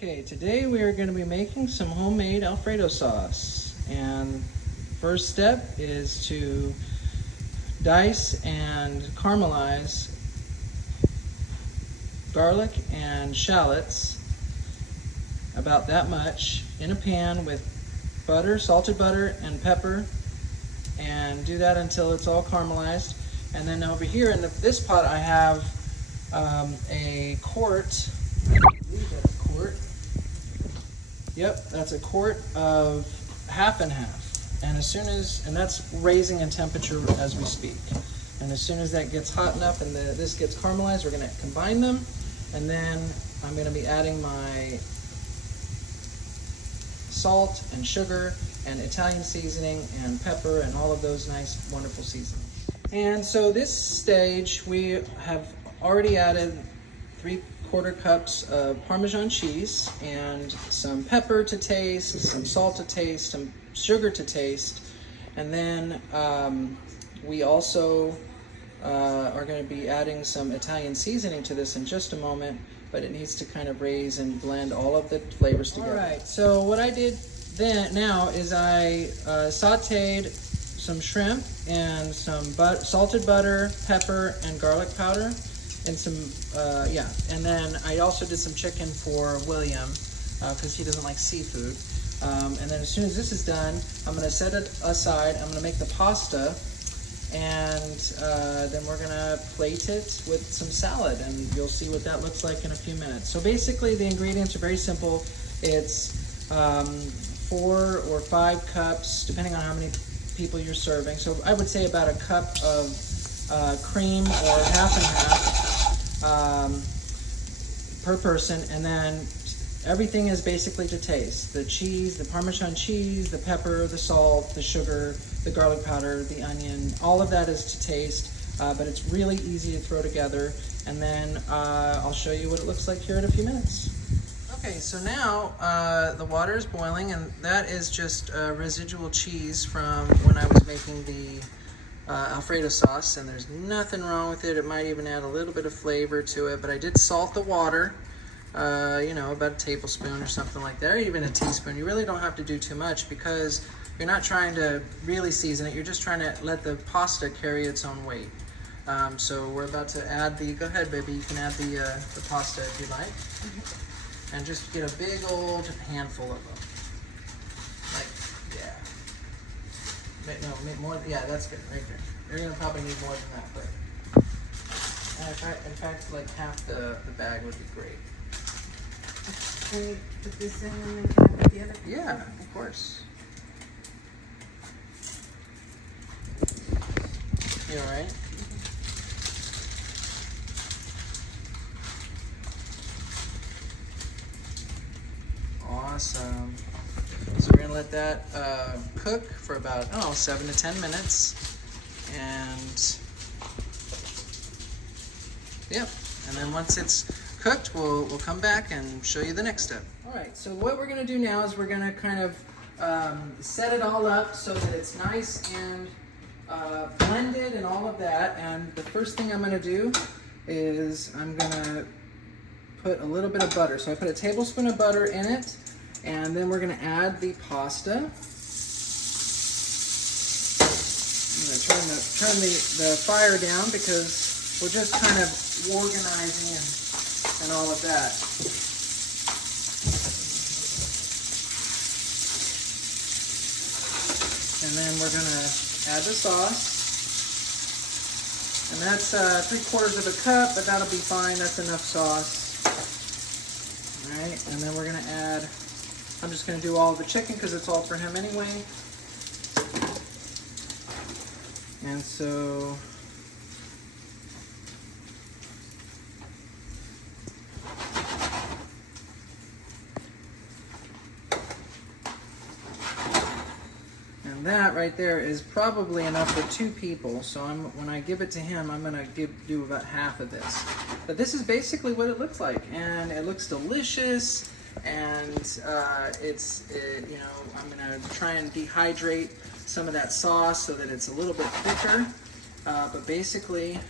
Okay, today we are going to be making some homemade Alfredo sauce. And first step is to dice and caramelize garlic and shallots, about that much, in a pan with butter, salted butter and pepper, and do that until it's all caramelized. And then over here in this pot I have a quart. I believe that's a quart. Yep, that's a quart of half and half. And and that's raising in temperature as we speak. And as soon as that gets hot enough and this gets caramelized, we're going to combine them. And then I'm going to be adding my salt and sugar and Italian seasoning and pepper and all of those nice, wonderful seasonings. And so this stage, we have already added 3/4 cups of Parmesan cheese and some pepper to taste, some salt to taste, some sugar to taste. And then we also are going to be adding some Italian seasoning to this in just a moment, but it needs to kind of raise and blend all of the flavors together. All right, so what I did now is I sauteed some shrimp and some salted butter, pepper, and garlic powder, and some, and then I also did some chicken for William, because he doesn't like seafood. And then as soon as this is done, I'm going to set it aside. I'm going to make the pasta, and then we're going to plate it with some salad, and you'll see what that looks like in a few minutes. So basically the ingredients are very simple. It's 4 or 5 cups, depending on how many people you're serving. So I would say about a cup of cream, or half and half per person. And then everything is basically to taste. The cheese, the Parmesan cheese, the pepper, the salt, the sugar, the garlic powder, the onion, all of that is to taste, but it's really easy to throw together. And then I'll show you what it looks like here in a few minutes. Okay, so now the water is boiling, and that is just residual cheese from when I was making the Alfredo sauce, and there's nothing wrong with it. It might even add a little bit of flavor to it, but I did salt the water, about a tablespoon or something like that, or even a teaspoon. You really don't have to do too much, because you're not trying to really season it. You're just trying to let the pasta carry its own weight. So we're about to add go ahead baby, you can add the pasta if you like. And just get a big old handful of them. No, more. Yeah, that's good, right there. You're gonna probably need more than that, but in fact, like half the bag would be great. Can we put this in and then can I put the other? Yeah, of course. You all right? Awesome. So we're gonna let that cook for about 7 to 10 minutes, and and then once it's cooked, we'll come back and show you the next step. All right. So what we're gonna do now is we're gonna kind of set it all up so that it's nice and blended and all of that. And the first thing I'm gonna do is I'm gonna put a little bit of butter. So I put a tablespoon of butter in it, and then we're going to add the pasta. I'm going to turn the fire down, because we're just kind of organizing and all of that. And then we're going to add the sauce. And that's 3/4 of a cup, but that'll be fine. That's enough sauce. All right, and then we're gonna add, I'm just gonna do all of the chicken because it's all for him anyway. And so, and that right there is probably enough for 2 people. So when I give it to him, I'm gonna do about half of this. But this is basically what it looks like, and it looks delicious. And I'm gonna try and dehydrate some of that sauce so that it's a little bit thicker. But basically,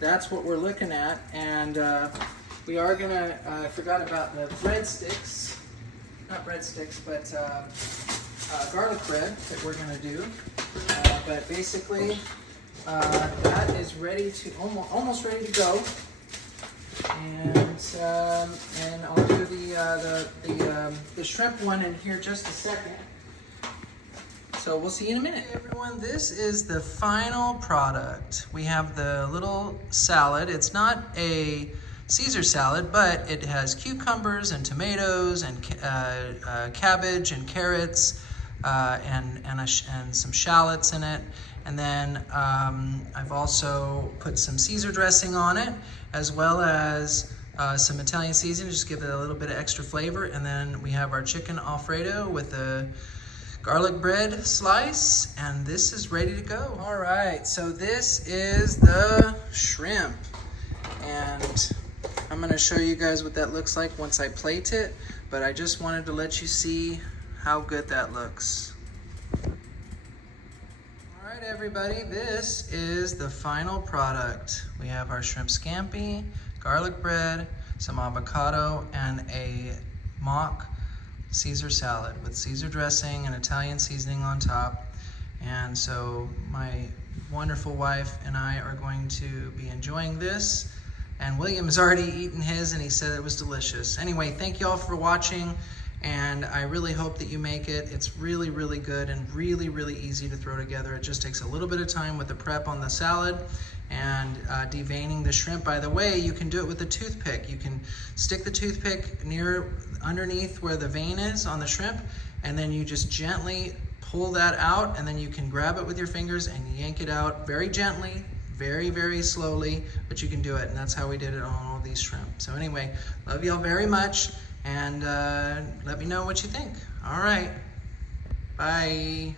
that's what we're looking at. And We are gonna, I forgot about the breadsticks. Not breadsticks, but garlic bread that we're gonna do. But basically, that is ready to, almost ready to go. And I'll do the shrimp one in here just a second. So we'll see you in a minute. Hey everyone, this is the final product. We have the little salad. It's not a Caesar salad, but it has cucumbers and tomatoes and cabbage and carrots and some shallots in it. And then I've also put some Caesar dressing on it, as well as some Italian seasoning, just give it a little bit of extra flavor. And then we have our chicken Alfredo with a garlic bread slice, and this is ready to go. All right, so this is the shrimp. And I'm gonna show you guys what that looks like once I plate it, but I just wanted to let you see how good that looks. All right, everybody, this is the final product. We have our shrimp scampi, garlic bread, some avocado, and a mock Caesar salad with Caesar dressing and Italian seasoning on top. And so my wonderful wife and I are going to be enjoying this. And William has already eaten his and he said it was delicious. Anyway, thank you all for watching, and I really hope that you make it. It's really, really good and really, really easy to throw together. It just takes a little bit of time with the prep on the salad and deveining the shrimp. By the way, you can do it with a toothpick. You can stick the toothpick underneath where the vein is on the shrimp, and then you just gently pull that out, and then you can grab it with your fingers and yank it out very gently, very, very slowly, but you can do it, and that's how we did it on all these shrimp. So anyway, love y'all very much, and let me know what you think. All right, bye.